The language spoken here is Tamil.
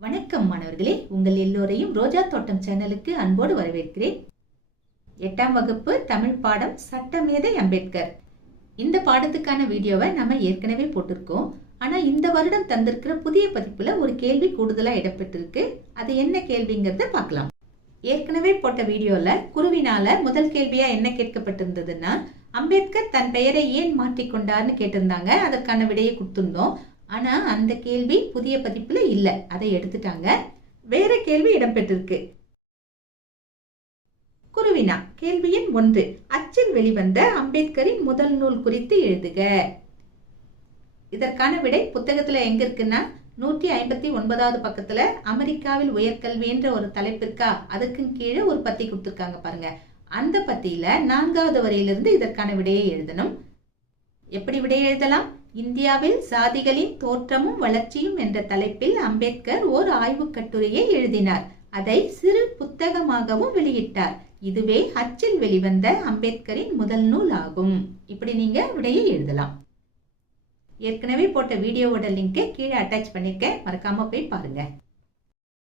வணக்கம் மாணவர்களே, உங்கள் எல்லோரையும் ரோஜா தோட்டம் சேனலுக்கு அன்போடு வரவேற்கிறேன். 8ஆம் வகுப்பு தமிழ் பாடம் சட்டமேதை அம்பேத்கர். இந்த பாடத்துக்கான வீடியோவை நம்ம ஏற்கனவே போட்டிருக்கோம். ஆனா இந்த வருடம் தந்திருக்கிற புதிய பதிப்புல ஒரு கேள்வி கூடுதலா இடம்பெற்றிருக்கு. அது என்ன கேள்விங்கிறத பார்க்கலாம். ஏற்கனவே போட்ட வீடியோல குருவினால முதல் கேள்வியா என்ன கேட்கப்பட்டிருந்ததுன்னா, அம்பேத்கர் தன் பெயரை ஏன் மாற்றிக்கொண்டார்னு கேட்டிருந்தாங்க. அதற்கான விடையை கொடுத்திருந்தோம். ஆனா அந்த கேள்வி புதிய பதிப்புல இல்ல, அதை எடுத்துட்டாங்க. வேற கேள்வி இடம்பெற்றிருக்கு. குருவினா கேள்வி எண் 1, அச்சில் வெளிவந்த அம்பேத்கரின் முதல் நூல் குறித்து எழுதுக. இதற்கான விடை புத்தகத்துல எங்க இருக்குன்னா 159வது பக்கத்துல அமெரிக்காவில் உயர்கல்வி என்ற ஒரு தலைப்பிற்கா அதுக்கு கீழே ஒரு பத்தி கொடுத்திருக்காங்க பாருங்க. அந்த பத்தியில 4வது வரையிலிருந்து இதற்கான விடையை எழுதணும். எப்படி விடை எழுதலாம்? இந்தியாவில் சாதிகளின் தோற்றமும் வளர்ச்சியும் என்ற தலைப்பில் அம்பேத்கர் ஓர் ஆய்வுக் கட்டுரையை எழுதினார். அதை சிறு புத்தகமாகவும் வெளியிட்டார். இதுவே அச்சில் வெளிவந்த அம்பேத்கரின் முதல் நூல் ஆகும். இப்படி நீங்க விடையை எழுதலாம். ஏற்கனவே போட்ட வீடியோவோட லிங்கை கீழே அட்டாச் பண்ணிருக்கேன், மறக்காம போய் பாருங்க.